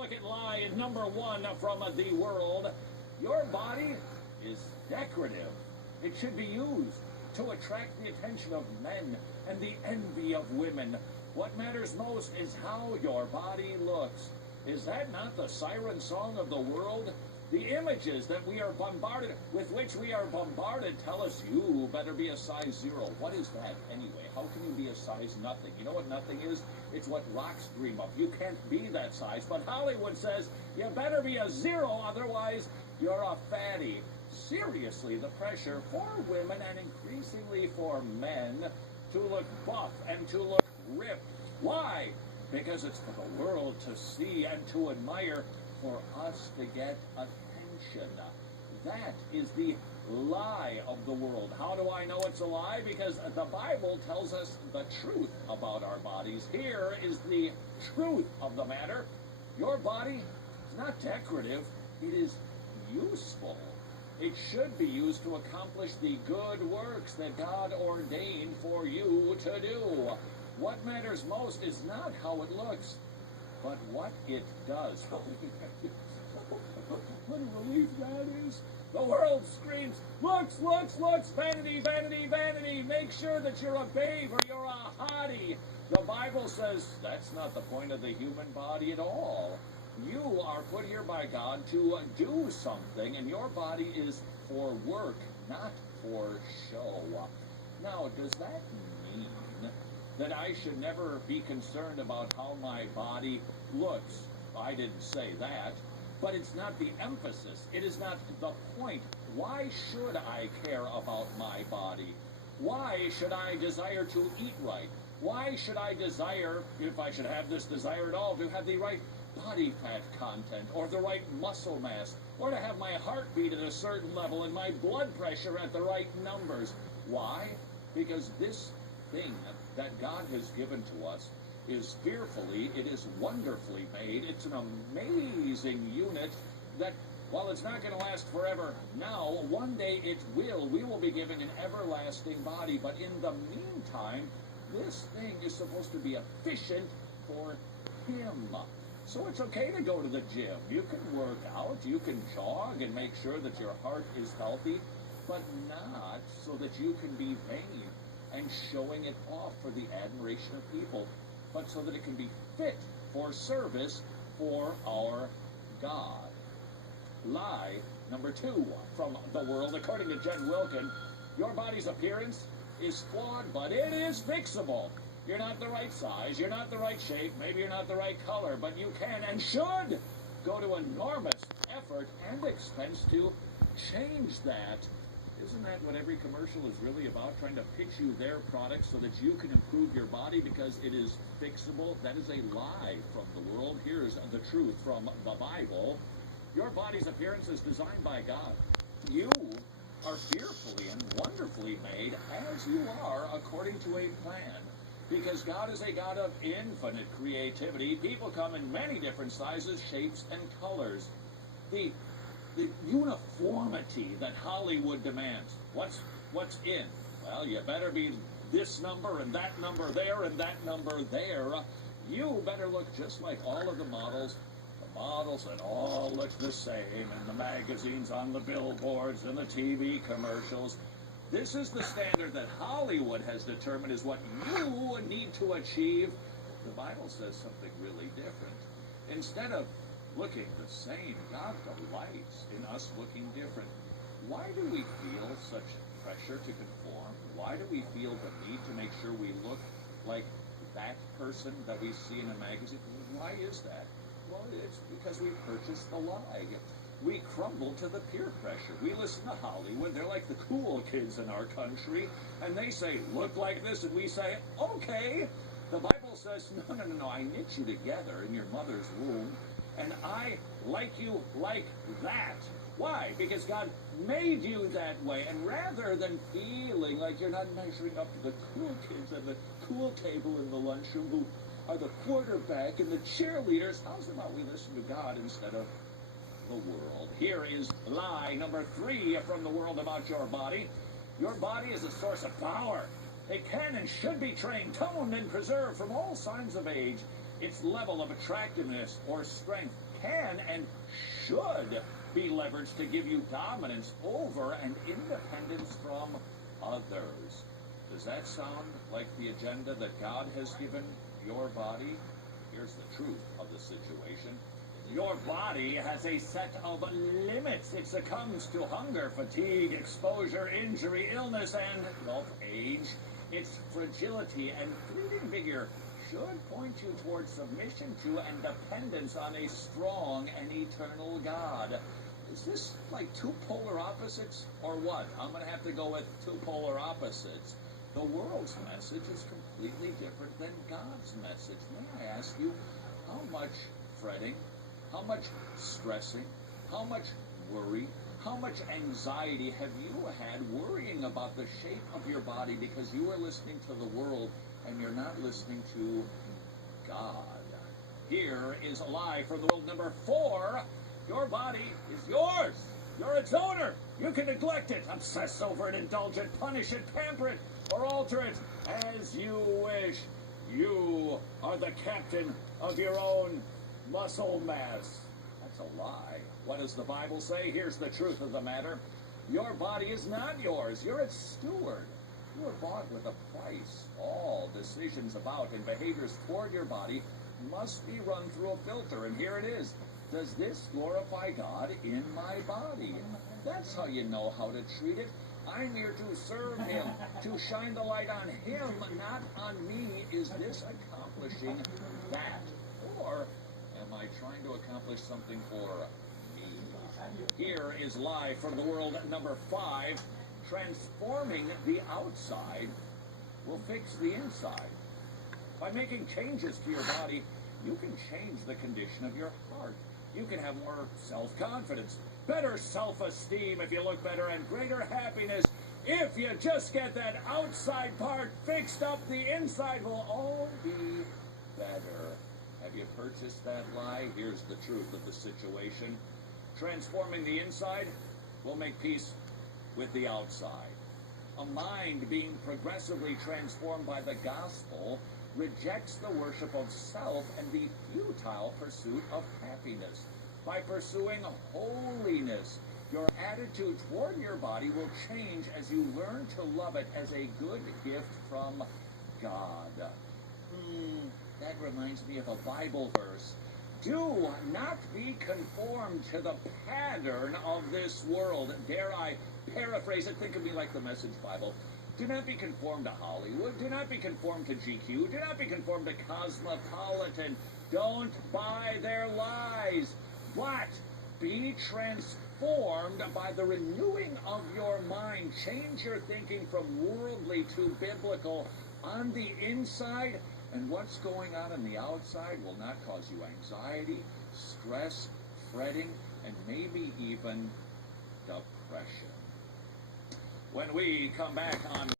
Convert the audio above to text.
look at lie number one from the world. Your body is decorative. It should be used to attract the attention of men and the envy of women. What matters most is how your body looks. Is that not the siren song of the world? The images that we are bombarded with, which we are bombarded, tell us you better be a size 0. What is that anyway? How can you be a size nothing? You know what nothing is? It's what rocks dream of. You can't be that size. But Hollywood says you better be a 0, otherwise you're a fatty. Seriously, the pressure for women and increasingly for men to look buff and to look ripped. Why? Because it's for the world to see and to admire, for us to get attention. That is the lie of the world. How do I know it's a lie? Because the Bible tells us the truth about our bodies. Here is the truth of the matter. Your body is not decorative. It is useful. It should be used to accomplish the good works that God ordained for you to do. What matters most is not how it looks, but what it does. What a relief that is. The world screams, looks, vanity, vanity, vanity. Make sure that you're a babe or you're a hottie. The Bible says that's not the point of the human body at all. You are put here by God to do something, and your body is for work, not for show. Now, does that mean that I should never be concerned about how my body looks? I didn't say that, but it's not the emphasis. It is not the point. Why should I care about my body? Why should I desire to eat right? Why should I desire, if I should have this desire at all, to have the right body fat content, or the right muscle mass, or to have my heartbeat at a certain level and my blood pressure at the right numbers? Why? Because this thing that God has given to us is fearfully, it is wonderfully made. It's an amazing unit that, while it's not going to last forever now, one day it will. We will be given an everlasting body. But in the meantime, this thing is supposed to be efficient for Him. So it's okay to go to the gym. You can work out, you can jog and make sure that your heart is healthy, but not so that you can be vain and showing it off for the admiration of people, but so that it can be fit for service for our God. Lie number 2 from the world, according to Jen Wilkin, your body's appearance is flawed, but it is fixable. You're not the right size, you're not the right shape, maybe you're not the right color, but you can and should go to enormous effort and expense to change that. Isn't that what every commercial is really about? Trying to pitch you their product so that you can improve your body because it is fixable? That is a lie from the world. Here's the truth from the Bible. Your body's appearance is designed by God. You are fearfully and wonderfully made as you are according to a plan. Because God is a God of infinite creativity. People come in many different sizes, shapes, and colors. The uniformity that Hollywood demands. What's in? Well, you better be this number and that number there and that number there. You better look just like all of the models. The models that all look the same in the magazines, on the billboards, and the TV commercials. This is the standard that Hollywood has determined is what you need to achieve. The Bible says something really different. Instead of looking the same, God delights in us looking different. Why do we feel such pressure to conform? Why do we feel the need to make sure we look like that person that we see in a magazine? Why is that? Well, it's because we purchased the lie. We crumble to the peer pressure. We listen to Hollywood. They're like the cool kids in our country. And they say, look like this. And we say, okay. The Bible says, no. I knit you together in your mother's womb. And I like you like that. Why? Because God made you that way. And rather than feeling like you're not measuring up to the cool kids at the cool table in the lunchroom who are the quarterback and the cheerleaders, how's about we listen to God instead of the world? Here is lie number 3 from the world about your body. Your body is a source of power. It can and should be trained, toned, and preserved from all signs of age. Its level of attractiveness or strength can and should be leveraged to give you dominance over and independence from others. Does that sound like the agenda that God has given your body? Here's the truth of the situation. Your body has a set of limits. It succumbs to hunger, fatigue, exposure, injury, illness, and, well, age. Its fragility and fleeting vigor should point you towards submission to and dependence on a strong and eternal God. Is this like two polar opposites, or what? I'm going to have to go with two polar opposites. The world's message is completely different than God's message. May I ask you, how much fretting, how much stressing, how much worry, how much anxiety have you had worrying about the shape of your body because you are listening to the world and you're not listening to God? Here is a lie from the world number 4. Your body is yours. You're its owner. You can neglect it, obsess over it, indulge it, punish it, pamper it, or alter it as you wish. You are the captain of your own muscle mass. That's a lie. What does the Bible say? Here's the truth of the matter. Your body is not yours. You're its steward. You were bought with a price. All decisions about and behaviors toward your body must be run through a filter, and here it is. Does this glorify God in my body? That's how you know how to treat it. I'm here to serve Him, to shine the light on Him, not on me. Is this accomplishing that? Or am I trying to accomplish something for me? Here is lie from the world number 5. Transforming the outside will fix the inside. By making changes to your body, you can change the condition of your heart. You can have more self-confidence, better self-esteem if you look better, and greater happiness if you just get that outside part fixed up. The inside will all be better. Have you purchased that lie? Here's the truth of the situation. Transforming the inside will make peace with the outside. A mind being progressively transformed by the gospel rejects the worship of self and the futile pursuit of happiness. By pursuing holiness, your attitude toward your body will change as you learn to love it as a good gift from God. That reminds me of a Bible verse. Do not be conformed to the pattern of this world. Dare I paraphrase it? Think of me like the Message Bible. Do not be conformed to Hollywood. Do not be conformed to GQ. Do not be conformed to Cosmopolitan. Don't buy their lies. But be transformed by the renewing of your mind. Change your thinking from worldly to biblical on the inside, and what's going on the outside will not cause you anxiety, stress, fretting, and maybe even depression. When we come back on